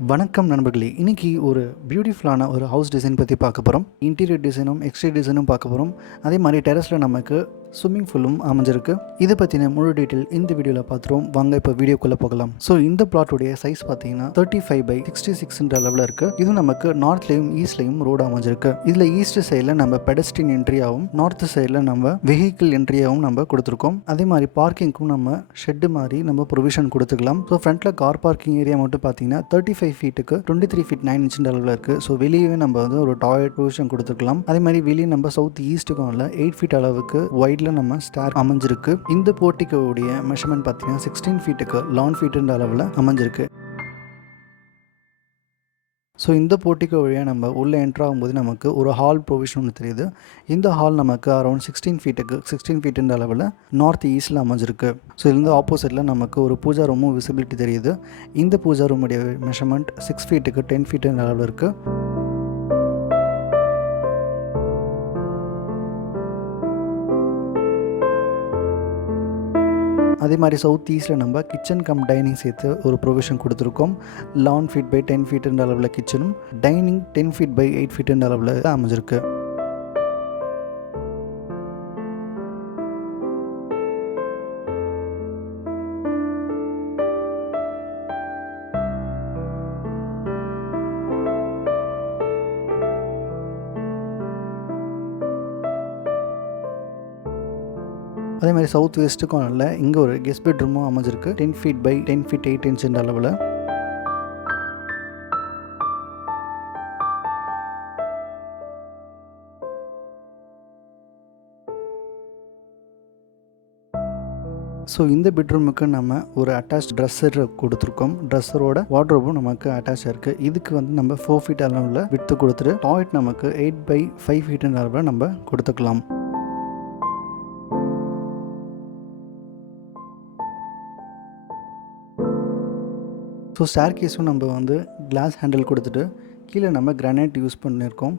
வணக்கம் நண்பர்களே. இன்னைக்கு ஒரு பியூட்டிஃபுல்லான ஒரு ஹவுஸ் டிசைன் பற்றி பார்க்க போகிறோம். இன்டீரியர் டிசைனும் எக்ஸ்டீரியர் டிசைனும் பார்க்க போகிறோம். அதே மாதிரி டெரஸில் நமக்கு ஸ்விம்மிங் பூலும் அமைஞ்சிருக்கு. இதை பற்றின முழு டீட்டெயில் இந்த வீடியோவில் பார்த்துருவோம். வாங்க இப்போ வீடியோக்குள்ளே போகலாம். ஸோ இந்த பிளாட்டுடைய சைஸ் பார்த்தீங்கன்னா 35/66 அளவில் இருக்குது. இது நமக்கு நார்த்லேயும் ஈஸ்ட்லேயும் ரோடு அமைஞ்சிருக்கு. இதில் ஈஸ்ட் சைடில் நம்ம பெடஸ்ட்ரியன் என்ட்ரியாகவும் நார்த் சைடில் நம்ம வெஹிக்கிள் என்ட்ரியாகவும் நம்ம கொடுத்துருக்கோம். அதே மாதிரி பார்க்கிங்க்கும் நம்ம ஷெட்டு மாதிரி நம்ம ப்ரொவிஷன் கொடுத்துக்கலாம். ஸோ ஃப்ரண்ட்டில் கார் பார்க்கிங் ஏரியா மட்டும் பார்த்தீங்கன்னா 35 ஃபீட்டுக்கு 23 ஃபீட் 9 இன்ச் அளவில் இருக்குது. ஸோ வெளியே நம்ம வந்து ஒரு டாய்லெட் ப்ரொவிஷன் கொடுத்துருக்கலாம். அதே மாதிரி வெளியே நம்ம சவுத் ஈஸ்ட்டுக்கும் இல்லை 8 ஃபீட் அளவுக்கு வைட் நம்ம ஸ்டார் அமைஞ்சிருக்கு. இந்த போர்ட்டிகோடைய மெஷர்மெண்ட் பார்த்தீங்கன்னா 16 ஃபீட்டுக்கு 11 ஃபீட் அளவில் அமைஞ்சிருக்கு. ஸோ இந்த போர்ட்டிகோ வழியாக நம்ம உள்ளே என்ட்ரு ஆகும்போது நமக்கு ஒரு ஹால் ப்ரொவிஷன் ஒன்று தெரியுது. இந்த ஹால் நமக்கு அரௌண்ட் 16 ஃபீட் அளவில் நார்த் ஈஸ்டில் அமைஞ்சிருக்கு. ஸோ இதுலேருந்து ஆப்போசிட்டில் நமக்கு ஒரு பூஜா ரூமும் விசிபிலிட்டி தெரியுது. இந்த பூஜா ரூமுடைய மெஷர்மெண்ட் 6 ஃபீட்டுக்கு 10 ஃபீட் அளவில் இருக்குது. அதே மாதிரி சவுத் ஈஸ்டில் நம்ம கிச்சன் கம் டைனிங் சேர்த்து ஒரு ப்ரொவிஷன் கொடுத்துருக்கோம். 11 ஃபீட் பை 10 ஃபீட் அளவில் கிச்சனும் டைனிங் 10 ஃபீட் பை 8 ஃபீட் அளவில் அமைஞ்சிருக்கு. அதே மாதிரி சவுத் வெஸ்ட்டுக்கும் நல்ல இங்கே ஒரு கெஸ்ட் பெட்ரூமும் அமைஞ்சிருக்கு. 10 ஃபீட் பை 10 ஃபீட் 8 இன்ச் அளவில். ஸோ இந்த பெட்ரூமுக்கு நம்ம ஒரு அட்டாச் ட்ரெஸ்ஸர் கொடுத்துருக்கோம். ட்ரெஸ்ஸரோட வார்ட்ரோபும் நமக்கு அட்டாச் இருக்குது. இதுக்கு வந்து நம்ம 4 ஃபீட் அளவில் விட்டு கொடுத்துட்டு டாய்லெட் நமக்கு 8/5 ஃபீட் அளவில் நம்ம கொடுத்துக்கலாம். ஸோ ஸ்டேர் கேஸும் நம்ம வந்து கிளாஸ் ஹேண்டில் கொடுத்துட்டு கீழே நம்ம கிரானைட் யூஸ் பண்ணியிருக்கோம்.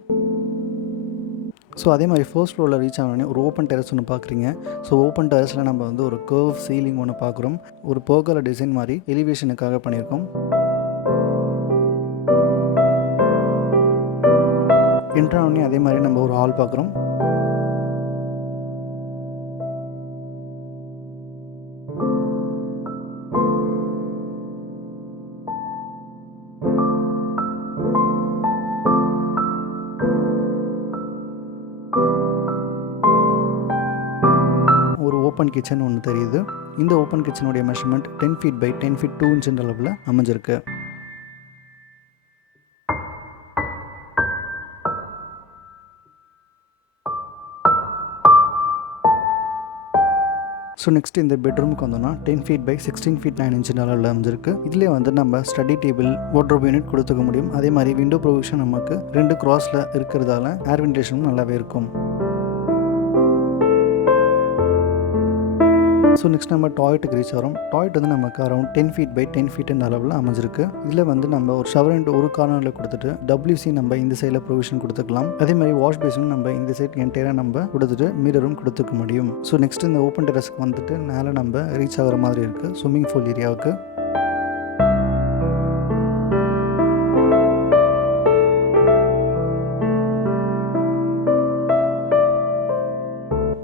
ஸோ அதே மாதிரி ஃபர்ஸ்ட் ஃப்ளோரில் ரீச் ஆனோடனே ஒரு ஓப்பன் டெரஸ் ஒன்று பார்க்குறீங்க. ஸோ ஓப்பன் டெரஸில் நம்ம வந்து ஒரு கர்வ் சீலிங் ஒன்று பார்க்குறோம். ஒரு போகல டிசைன் மாதிரி எலிவேஷனுக்காக பண்ணியிருக்கோம். என்ட்ரானோடனே அதே மாதிரி நம்ம ஒரு ஹால் பார்க்குறோம். ஒரு ஓப்பன் கிச்சன் ஒன்று தெரியுது. இந்த ஓப்பன் கிச்சனுடைய measurement 10 feet by 10 feet 2 inch அளவில் அமைஞ்சிருக்கு. ஸோ நெக்ஸ்ட் இந்த பெட்ரூமுக்கு வந்தோம்னா 10 ஃபீட் பை 16 ஃபீட் 9 இன்ச் அளவில் அமைஞ்சிருக்கு. இதிலே வந்து நம்ம ஸ்டடி டேபிள் வார்ட்ரோப் யூனிட் கொடுத்துக்க முடியும். அதே மாதிரி விண்டோ ப்ரொவிஷன் நமக்கு 2 கிராஸில் இருக்கிறதால ஏர் வென்டிலேஷனும் நல்லாவே இருக்கும். ஸோ நெக்ஸ்ட் நம்ம டாய்லெட்டுக்கு ரீச் ஆகிறோம். டாய்லெட் வந்து நமக்கு அரௌண்ட் 10 ஃபீட் பை 10 ஃபீட் அளவில் அமைஞ்சிருக்கு. இதில் வந்து நம்ம ஒரு ஷவர் ஹெட் ஒரு கார்னரில் கொடுத்துட்டு WC நம்ம இந்த சைடில் ப்ரொவிஷன் கொடுத்துக்கலாம். அதே மாதிரி வாஷ் பேசினும் நம்ம இந்த சைட் என்டையராக நம்ம கொடுத்துட்டு மிரரும் கொடுத்துக்க முடியும். ஸோ நெக்ஸ்ட் இந்த ஓப்பன் டெரஸ்க்கு வந்துட்டு மேலே நம்ம ரீச் ஆகிற மாதிரி இருக்குது ஸ்விம்மிங் பூல் ஏரியாவுக்கு.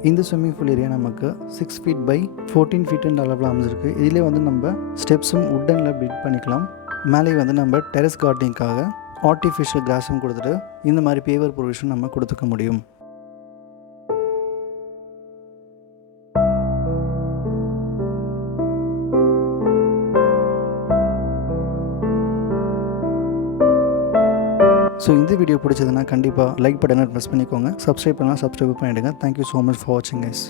இந்த ஸ்விம்மிங் பூல் ஏரியா நமக்கு 6 ஃபீட் பை 14 ஃபீட் அளவில் அமைஞ்சிருக்கு. இதிலே வந்து நம்ம ஸ்டெப்ஸும் உட்டனில் பில்ட் பண்ணிக்கலாம். மேலே வந்து நம்ம டெரஸ் கார்டனிங்காக ஆர்டிஃபிஷியல் கிராஸும் கொடுத்துட்டு இந்த மாதிரி பேவர் ப்ரொவிஷன் நம்ம கொடுத்துக்க முடியும். ஸோ இந்த வீடியோ பிடிச்சதுன்னா கண்டிப்பாக லைக் பட்டனை ப்ரெஸ் பண்ணிக்கோங்க. சப்ஸ்கிரைப் பண்ணலாம், சப்ஸ்கிரைப் பண்ணிவிடுங்க. தேங்க்யூ ஸோ மச் ஃபார் வாட்சிங் கைஸ்.